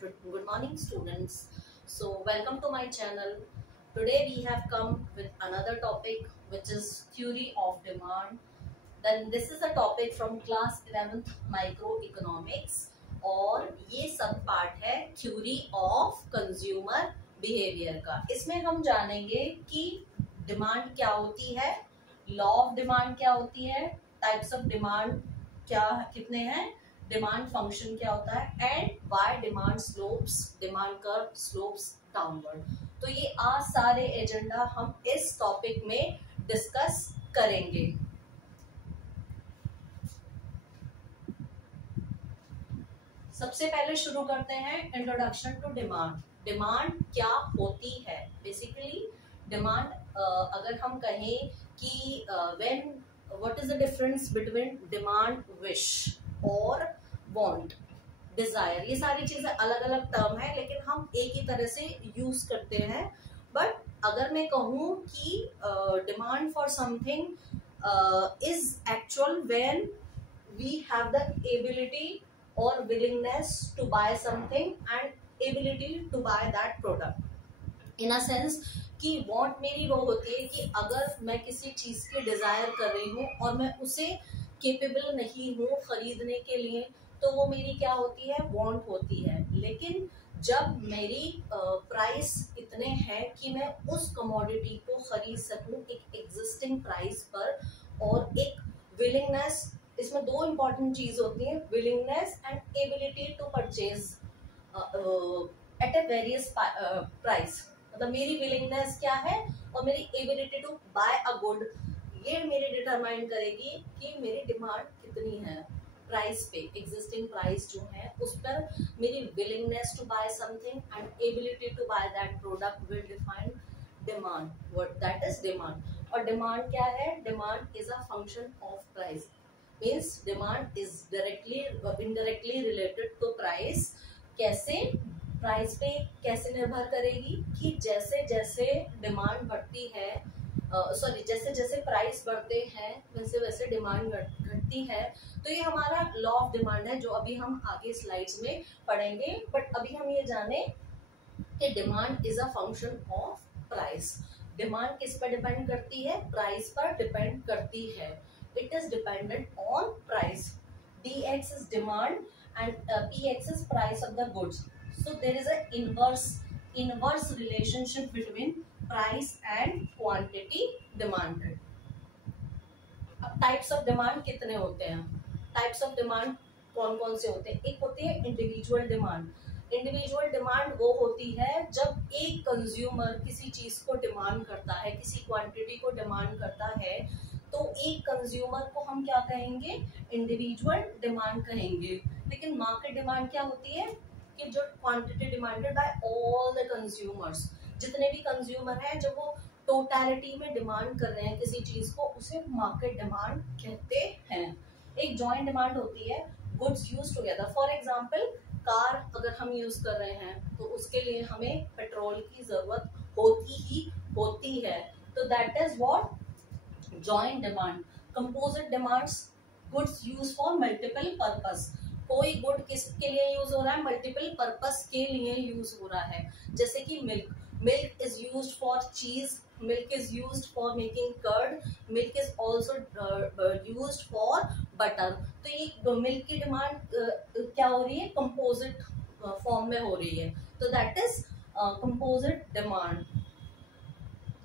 Good morning, students. So, welcome to my channel. Today we have come with another topic, which is theory of demand. Then this is a topic from class 11th microeconomics और ये सब part है theory of consumer behaviour का। इसमें हम जानेंगे कि demand क्या होती है, लॉ ऑफ डिमांड क्या होती है, टाइप्स ऑफ डिमांड क्या कितने हैं, डिमांड फंक्शन क्या होता है and why demand curve slopes downward. तो ये आज सारे एजेंडा हम इस टॉपिक में डिस्कस करेंगे। सबसे पहले शुरू करते हैं इंट्रोडक्शन टू डिमांड। डिमांड क्या होती है? बेसिकली डिमांड अगर हम कहें कि what is the difference between demand, wish और वांट, डिजायर, ये सारी चीजें अलग अलग टर्म है लेकिन हम एक ही तरह से यूज करते हैं। बट अगर मैं कहूँ कि demand for something is actual when we have the ability or willingness to buy something and ability to buy that product। in a sense कि want मेरी वो होती है कि अगर मैं किसी चीज की डिजायर कर रही हूँ और मैं उसे केपेबल नहीं हूँ खरीदने के लिए, तो वो मेरी क्या होती है, want होती है। लेकिन जब मेरी प्राइस इतने हैं कि मैं उस कमोडिटी को खरीद सकूं एक एग्जिस्टिंग प्राइस पर, और एक विलिंगनेस, इसमें दो इंपॉर्टेंट चीज होती है, willingness and ability to purchase at a various price. मतलब मेरी विलिंगनेस क्या है और मेरी ability to buy a good, ये मेरी डिटरमाइन करेगी कि मेरी डिमांड कितनी है प्राइस पे। एग्जिस्टिंग प्राइस जो है उस पर मेरी willingness to buy something and ability to buy that product will define demand. What that is demand. और डिमांड क्या है? Demand is a function of price. Means demand is directly indirectly related to price. कैसे? Price पे कैसे निर्भर करेगी कि जैसे जैसे डिमांड बढ़ती है, जैसे जैसे प्राइस बढ़ते हैं वैसे वैसे डिमांड घटती है। तो ये हमारा लॉ ऑफ डिमांड है जो अभी हम आगे स्लाइड्स में पढ़ेंगे। बट अभी हम ये जाने कि demand is a function of price. Demand किस पर डिपेंड करती है? प्राइस पर डिपेंड करती है। It is dependent on price. Dx is demand and Px is price of the goods. So there is an inverse relationship between price and quantity demanded. अब types of demand कितने होते हैं? Types of demand कौन कौन से होते हैं? एक होती है इंडिविजुअल डिमांड। इंडिविजुअल डिमांड वो होती है जब एक कंज्यूमर किसी चीज को डिमांड करता है, किसी क्वांटिटी को डिमांड करता है, तो एक कंज्यूमर को हम क्या कहेंगे? इंडिविजुअल डिमांड कहेंगे। लेकिन मार्केट डिमांड क्या होती है कि जो quantity demanded by all the consumers, जितने भी कंज्यूमर हैं जब वो टोटलिटी में डिमांड कर रहे हैं किसी चीज को, उसे मार्केट डिमांड कहते हैं। एक जॉइंट डिमांड होती है, goods use together. For example car अगर हम यूज कर रहे हैं तो उसके लिए हमें पेट्रोल की जरूरत होती है। तो that is what joint demand. Composite demands, goods use for multiple purpose. कोई गुड किसके लिए यूज हो रहा है? मल्टीपल पर्पस के लिए यूज हो रहा है। जैसे कि milk is used for cheese, milk is used for making curd, milk is also used for butter. तो ये मिल्क की डिमांड क्या हो रही है? कंपोजिट फॉर्म में हो रही है। तो that is composite demand.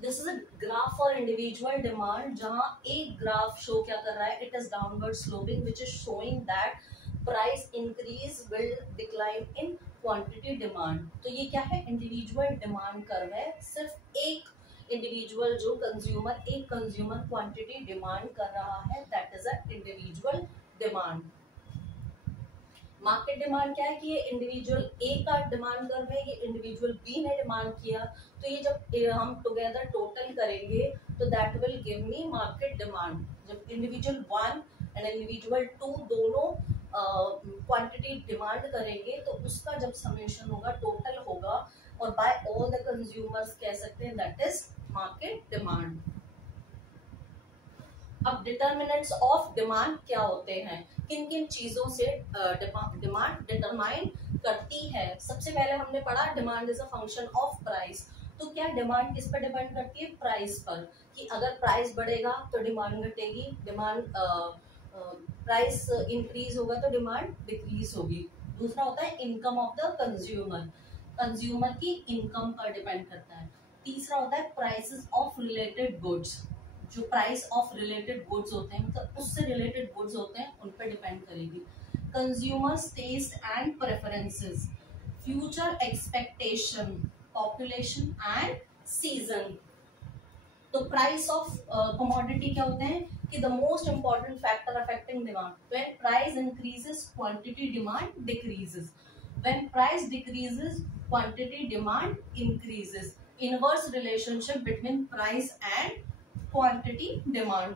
This is a graph for individual demand, जहां एक ग्राफ शो क्या कर रहा है? It is downward sloping which is showing that price increase will decline in quantity demand. तो ये क्या है? इंडिविजुअल डिमांड कर्व है। सिर्फ एक इंडिविजुअल जो कंज्यूमर, एक कंज्यूमर क्वांटिटी डिमांड कर रहा है, that is a individual demand. Market demand क्या है कि ये इंडिविजुअल ए का डिमांड कर्व है, ये इंडिविजुअल बी ने डिमांड किया, तो ये जब हम टुगेदर टोटल करेंगे तो that will give me market demand. जब इंडिविजुअल 1 एंड इंडिविजुअल 2 दोनों क्वांटिटी डिमांड करेंगे तो उसका जब समेशन होगा, टोटल होगा, और बाय ऑल द कंज्यूमर्स कह सकते हैं, दैट इज मार्केट डिमांड। अब डिटर्मिनेंट्स ऑफ डिमांड क्या होते हैं? किन किन चीजों से डिमांड डिटरमाइन करती है, सबसे पहले हमने पढ़ा demand is a function of price. तो क्या डिमांड किस पर डिपेंड करती है? प्राइस पर, कि अगर प्राइस बढ़ेगा तो डिमांड घटेगी, डिमांड प्राइस इंक्रीज होगा तो डिमांड डिक्रीज होगी। दूसरा होता है income of the consumer, consumer की इनकम पर डिपेंड करता है। तीसरा होता है प्राइसेस ऑफ रिलेटेड गुड्स, जो प्राइस ऑफ रिलेटेड गुड्स होते हैं, मतलब उससे रिलेटेड गुड्स होते हैं, उन पर डिपेंड करेगी। Consumers taste and preferences, future expectation, population and season. तो प्राइस ऑफ कमोडिटी क्या होते हैं कि the most important factor affecting demand, when price increases quantity demand decreases, when price decreases quantity demand increases, inverse relationship between price and quantity demand.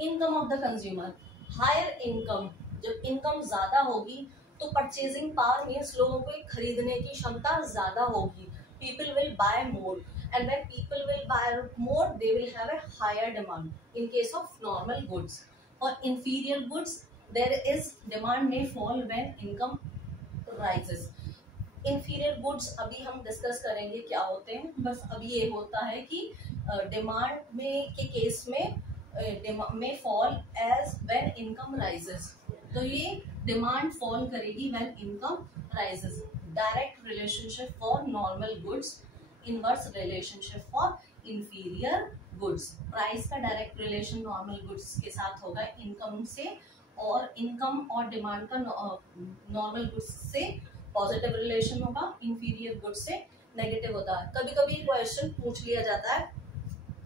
Income of the consumer, higher income, जब income ज्यादा होगी तो purchasing power means लोगों को खरीदने की क्षमता ज्यादा होगी, people will buy more, and when people will buy more they will have a higher demand in case of normal goods. For inferior goods there is demand may fall when income rises. inferior goods अभी हम discuss करेंगे क्या होते हैं, बस अभी ये होता है कि डिमांड में के केस में fall as when income rises, तो ये डिमांड फॉल करेगी when income rises. Direct relationship for normal goods, inverse relationship for inferior goods. Price का डायरेक्ट रिलेशन नॉर्मल गुड्स के साथ होगा इनकम से, और इनकम और डिमांड का नॉर्मल गुड्स से पॉजिटिव रिलेशन होगा, इंफीरियर गुड्स से नेगेटिव होता है। कभी कभी क्वेश्चन पूछ लिया जाता है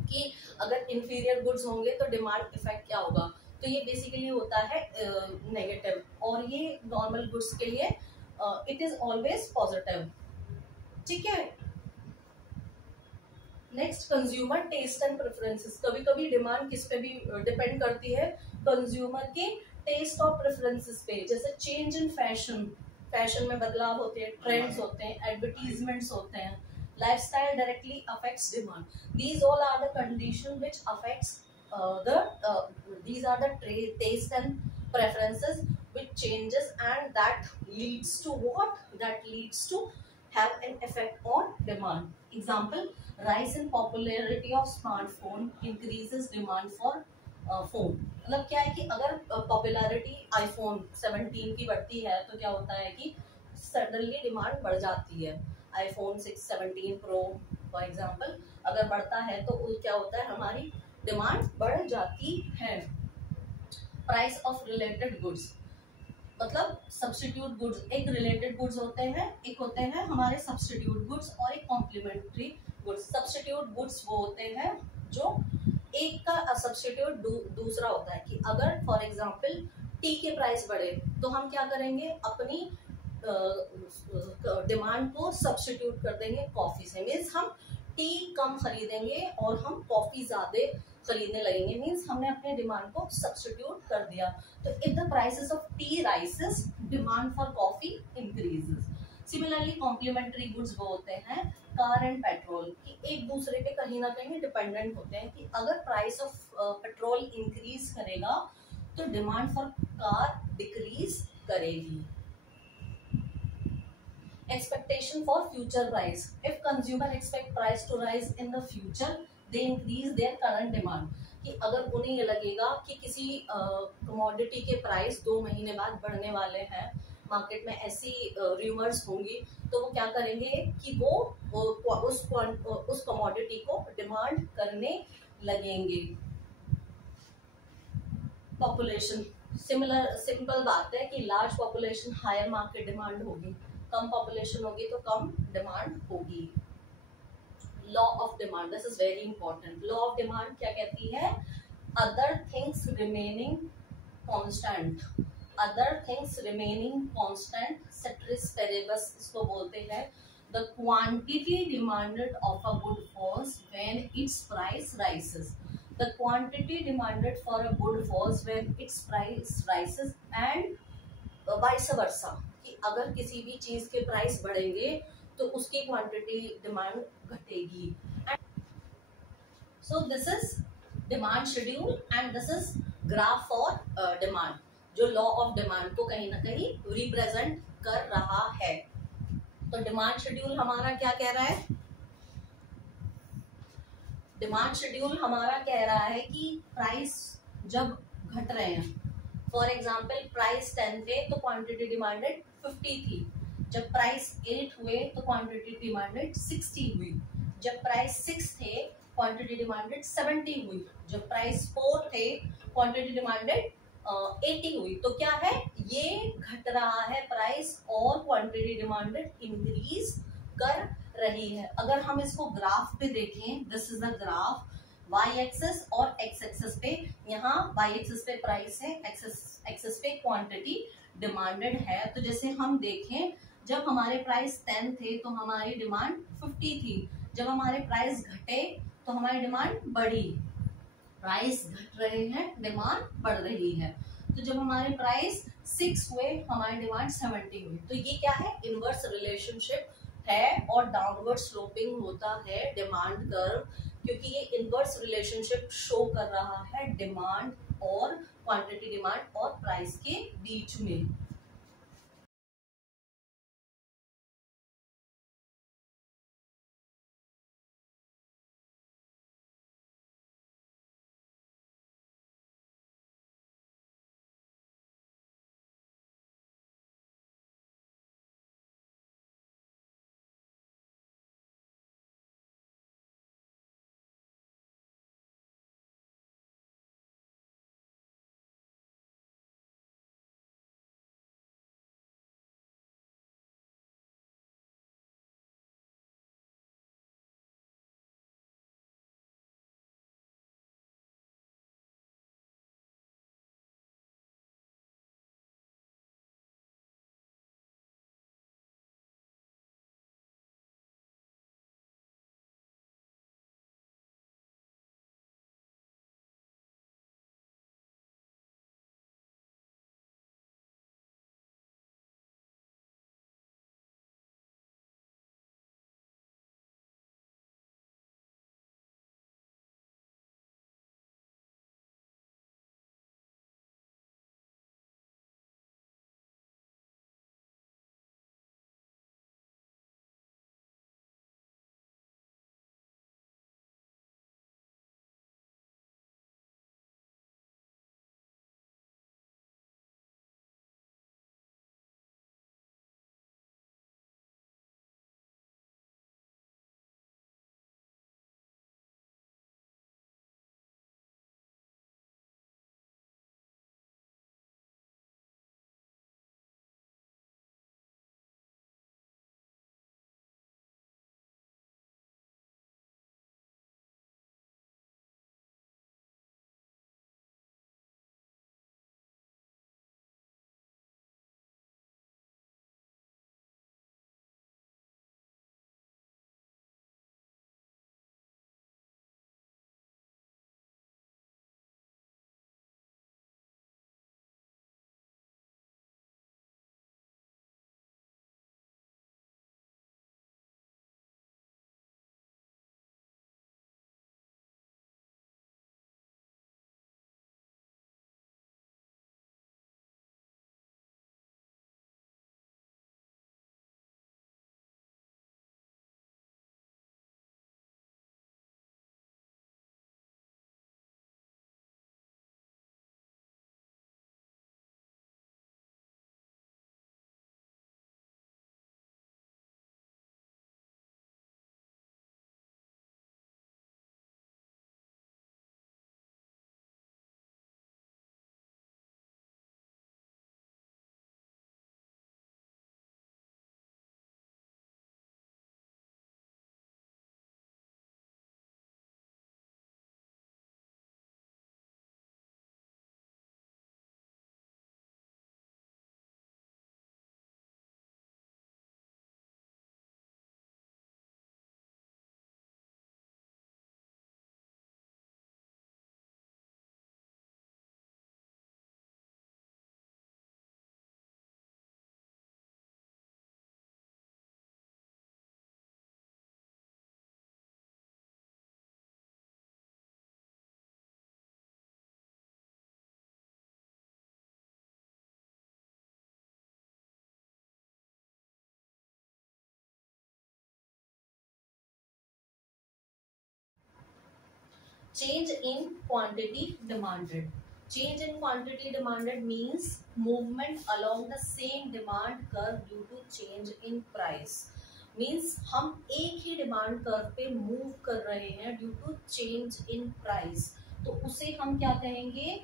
कि अगर इंफीरियर गुड्स होंगे तो डिमांड इफेक्ट क्या होगा, तो ये बेसिकली होता है नेगेटिव, और ये नॉर्मल गुड्स के लिए इट इज ऑलवेज पॉजिटिव। ठीक है, next consumer taste and preferences. कभी कभी डिमांड किस पे भी डिपेंड करती है? कंज्यूमर के टेस्ट और प्रेफरेंसेस पे, जैसे चेंज इन फैशन, फैशन में बदलाव होते हैं, ट्रेंड्स होते हैं, एडवर्टीजमेंट्स होते हैं, lifestyle directly affects demand. These all are the condition which affects these are the taste and preferences which changes, and that leads to what? That leads to have an effect on demand. Example, rise in popularity of smartphone increases demand for phone. मतलब क्या है कि अगर popularity iPhone 17 की बढ़ती है तो क्या होता है कि सडनली डिमांड बढ़ जाती है। आईफोन 6, 17 प्रो फॉर एग्जाम्पल अगर बढ़ता है तो क्या होता है, हमारी डिमांड बढ़ जाती है। प्राइस ऑफ रिलेटेड गुड्स, मतलब सब्स्टिट्यूट गुड्स, एक रिलेटेड गुड्स होते हैं, एक होते हैं हमारे सब्स्टिट्यूट गुड्स और एक कॉम्प्लीमेंट्री गुड्स। सब्स्टिट्यूट गुड्स वो होते हैं जो एक का सब्स्टिट्यूट दूसरा होता है, कि अगर फॉर एग्जांपल टी के प्राइस बढ़े तो हम क्या करेंगे, अपनी डिमांड को सब्स्टिट्यूट कर देंगे कॉफी से, मीन्स हम टी कम खरीदेंगे और हम कॉफी ज्यादा खरीदने लगेंगे, मीन्स हमने अपने डिमांड को सब्स्टिट्यूट कर दिया। तो if the prices of tea rises, demand for coffee increases. Similarly complementary goods वो होते हैं कार एंड पेट्रोल, कि एक दूसरे पे कहीं ना कहीं डिपेंडेंट होते हैं, कि अगर प्राइस ऑफ पेट्रोल इंक्रीज करेगा तो डिमांड फॉर कार डिक्रीज करेगी। Expectation for future price. If consumer expect price to rise in the future, they increase their current demand. कि अगर उन्हें ये लगेगा कि किसी कमोडिटी के प्राइस 2 महीने बाद बढ़ने वाले हैं, मार्केट में ऐसी रूमर्स होंगी, तो वो क्या करेंगे कि वो उस कमोडिटी को डिमांड करने लगेंगे। पॉपुलेशन, सिंपल बात है कि large population higher market demand होगी, कम पॉपुलेशन होगी तो कम डिमांड होगी। Law of demand, this is very important. Law of demand क्या कहती है? Other things remaining constant, other things remaining constant, ceteris paribus इसको बोलते हैं। The quantity demanded of a good falls when its price rises, the quantity demanded for a good falls when its price rises, and vice versa, कि अगर किसी भी चीज के price बढ़ेंगे तो उसकी क्वांटिटी डिमांड घटेगी। So this is demand schedule and this is graph for demand. जो लॉ ऑफ डिमांड को कहीं ना कहीं रिप्रेजेंट कर रहा है। तो डिमांड शेड्यूल हमारा क्या कह रहा है? डिमांड शेड्यूल हमारा कह रहा है कि प्राइस जब घट रहे हैं, फॉर एग्जाम्पल प्राइस 10 थे तो क्वांटिटी डिमांडेड 50 थी, जब प्राइस 8 हुए तो क्वांटिटी डिमांडेड 60 हुई, जब प्राइस 6 थे क्वांटिटी डिमांडेड 70 हुई, जब प्राइस 4 थे क्वांटिटी डिमांडेड 80 हुई। तो क्या है, ये घट रहा है प्राइस और क्वांटिटी डिमांडेड इंक्रीज कर रही है। अगर हम इसको ग्राफ पे देखें, this is the graph, Y axis और एक्स एक्सेस पे, यहाँ वाई एक्सेस पे प्राइस है, एक्सेस पे क्वांटिटी डिमांडेड है। तो जैसे हम देखें, जब हमारे प्राइस 10 थे तो हमारी डिमांड 50 थी, जब हमारे प्राइस घटे तो हमारी डिमांड बढ़ी, प्राइस घट रहे हैं डिमांड बढ़ रही है। तो जब हमारे प्राइस 6 हुए हमारी डिमांड 70 हुई। तो ये क्या है, इनवर्स रिलेशनशिप है और डाउनवर्ड स्लोपिंग होता है डिमांड कर्व, क्योंकि ये इनवर्स रिलेशनशिप शो कर रहा है डिमांड और क्वांटिटी डिमांड और प्राइस के बीच में। change in quantity demanded. Change in quantity demanded means movement along the same demand curve due to change in price. मीन्स हम एक ही डिमांड कर्व पे मूव कर रहे हैं due to change in price, तो उसे हम क्या कहेंगे,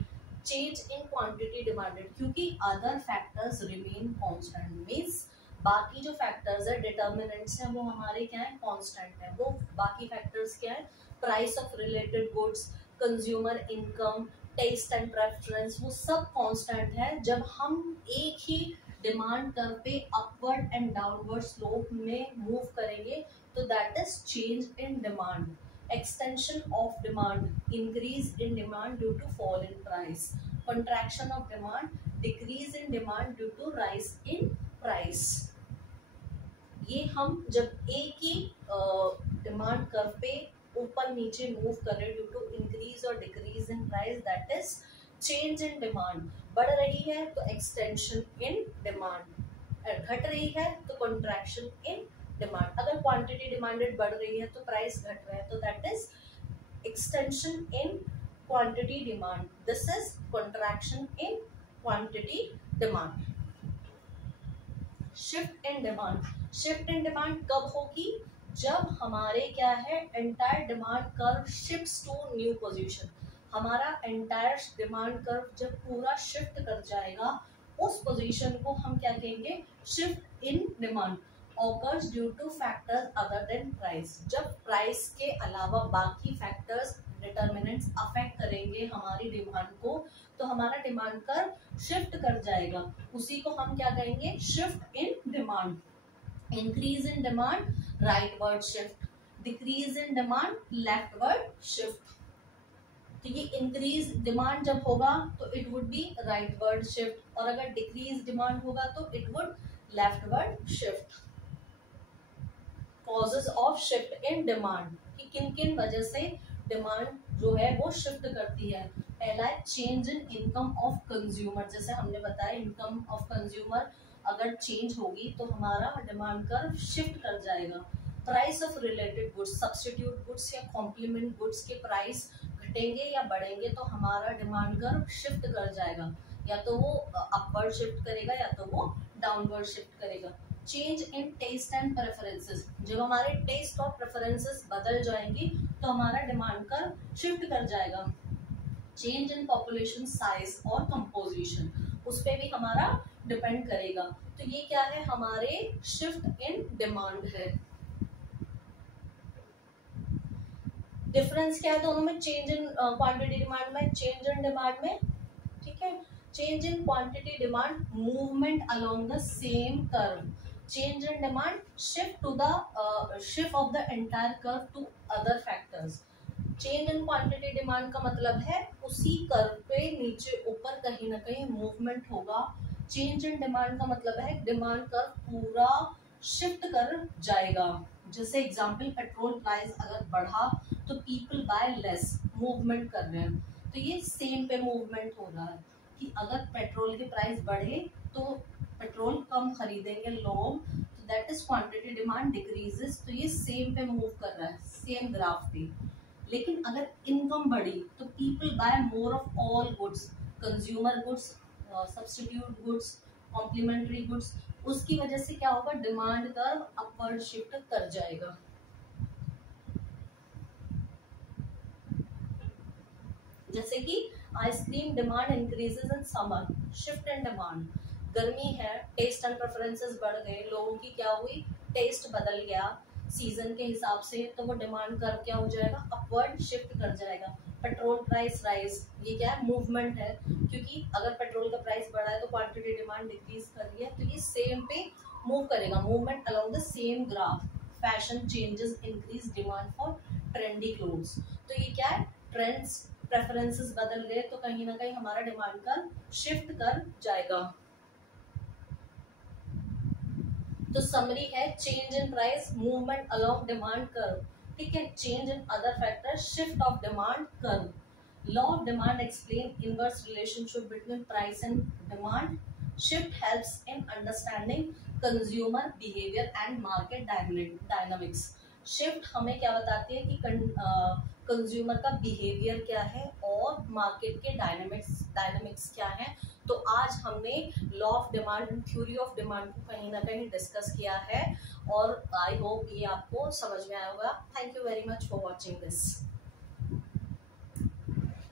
चेंज इन क्वांटिटी डिमांडेड, क्योंकि अदर फैक्टर्स रिमेन कांस्टेंट। मीन्स बाकी जो फैक्टर्स है, डिटर्मिनेंट्स हैं, वो हमारे क्या है, कांस्टेंट है। वो बाकी फैक्टर्स क्या है, price of related goods, consumer income, taste and preference, वो सब कांस्टेंट है। जब हम एक ही डिमांड कर्व पे अपवर्ड एंड डाउनवर्ड स्लोप में मूव करेंगे तो that is change in demand. Extension of demand, increase in demand due to fall in price, contraction of demand, decrease in demand due to rise in price. ये हम जब एक ही demand curve पे ऊपर नीचे मूव कर रहे ड्यू टू इंक्रीज और decrease in price, that is change in demand. बढ़ रही है तो एक्सटेंशन इन डिमांड, घट रही है तो कंट्रैक्शन इन डिमांड। अगर क्वांटिटी डिमांडेड बढ़ रही है तो प्राइस घट रहा है, तो that is extension in quantity demand, this is contraction in quantity demand. Shift in demand, shift in demand कब होगी, जब हमारे क्या है, entire demand curve shifts to new position. हमारा एंटायर डिमांड कर्व जब पूरा शिफ्ट कर जाएगा, उस पोजीशन को हम क्या कहेंगे, shift in demand. Occurs due two factors other than price, जब प्राइस के अलावा बाकी फैक्टर्स डिटर्मिनेंट्स अफेक्ट करेंगे हमारी डिमांड को, तो हमारा डिमांड कर्व शिफ्ट कर जाएगा। उसी को हम क्या कहेंगे, shift in demand. Increase in demand, rightward shift, decrease in demand, leftward shift. तो ये इंक्रीज डिमांड जब होगा तो it would be rightward shift, और अगर डिक्रीज डिमांड होगा तो it would leftward shift. Causes of shift in demand, कि किन किन वजह से डिमांड जो है वो शिफ्ट करती है। पहला है change in income of consumer, जैसे हमने बताया इनकम ऑफ कंज्यूमर अगर चेंज होगी तो हमारा डिमांड कर्व शिफ्ट कर जाएगा। Price of related goods, substitute goods या कॉम्प्लीमेंट गुड्स के प्राइस घटेंगे या बढ़ेंगे तो हमारा डिमांड कर्व शिफ्ट कर जाएगा, या तो वो अपवर्ड शिफ्ट करेगा या तो वो डाउनवर्ड शिफ्ट करेगा। Change in taste and preferences, जब हमारे टेस्ट और प्रेफरेंसेस बदल जाएंगी तो हमारा डिमांड कर्व शिफ्ट कर जाएगा। चेंज इन पॉपुलेशन साइज और कंपोजिशन, उस पर भी हमारा डिपेंड करेगा। तो ये क्या है, हमारे शिफ्ट इन डिमांड है। डिफरेंस क्या है दोनों में, चेंज इन क्वांटिटी डिमांड में, चेंज इन डिमांड में, ठीक है। Change in quantity demand, movement along the same curve. Change in demand, shift to the shift of the entire curve to other factors. Change in quantity demand का मतलब है उसी curve पे नीचे ऊपर कहीं ना कहीं मूवमेंट होगा। चेंज इन डिमांड का मतलब है डिमांड कर्व पूरा शिफ्ट कर जाएगा। जैसे एग्जांपल, पेट्रोल प्राइस अगर बढ़ा तो पीपल बाय लेस, मूवमेंट कर रहे हैं, तो ये सेम पे मूवमेंट हो रहा है कि अगर पेट्रोल के प्राइस बढ़े तो पेट्रोल कम खरीदेंगे लोग, तो that is quantity demand decreases, तो ये सेम पे मूव कर रहा है, सेम ग्राफ पे। लेकिन अगर इनकम बढ़ी तो people buy more of all goods, consumer goods, substitute goods, complementary goods, उसकी वजह से क्या होगा, डिमांड कर्व अपवर्ड शिफ्ट कर जाएगा। जैसे कि ice cream demand increases in summer, shift in demand. गर्मी है, टेस्ट एंड प्रेफरेंसेस बढ़ गए, लोगों की क्या हुई, टेस्ट बदल गया सीजन के हिसाब से, तो वो डिमांड कर्व क्या हो जाएगा, अपवर्ड शिफ्ट कर जाएगा। पेट्रोल प्राइस राइज, ये क्या है, मूवमेंट है, क्योंकि अगर पेट्रोल का प्राइस बढ़ा है तो क्वांटिटी डिमांड डिक्रीज कर रही है, तो ये सेम पे मूव करेगा, movement along the same graph. Fashion changes, increase demand for trendy clothes, तो ये क्या है, ट्रेंड्स प्रेफरेंसेस बदल गए तो कहीं ना कहीं हमारा डिमांड कर्व शिफ्ट कर जाएगा। तो समरी है, change in price, movement along demand curve, ठीक है। Change in other factor, shift of demand curve. Law of demand explain inverse relationship between price and demand. Shift helps in understanding consumer behaviour and market dynamics. Shift हमें क्या बताती है कि consumer का behaviour क्या है और मार्केट के डायनामिक्स क्या है। तो आज हमने law of demand and theory of demand को कहीं ना कहीं डिस्कस किया है और आई होप ये आपको समझ में आया होगा। Thank you very much for watching this.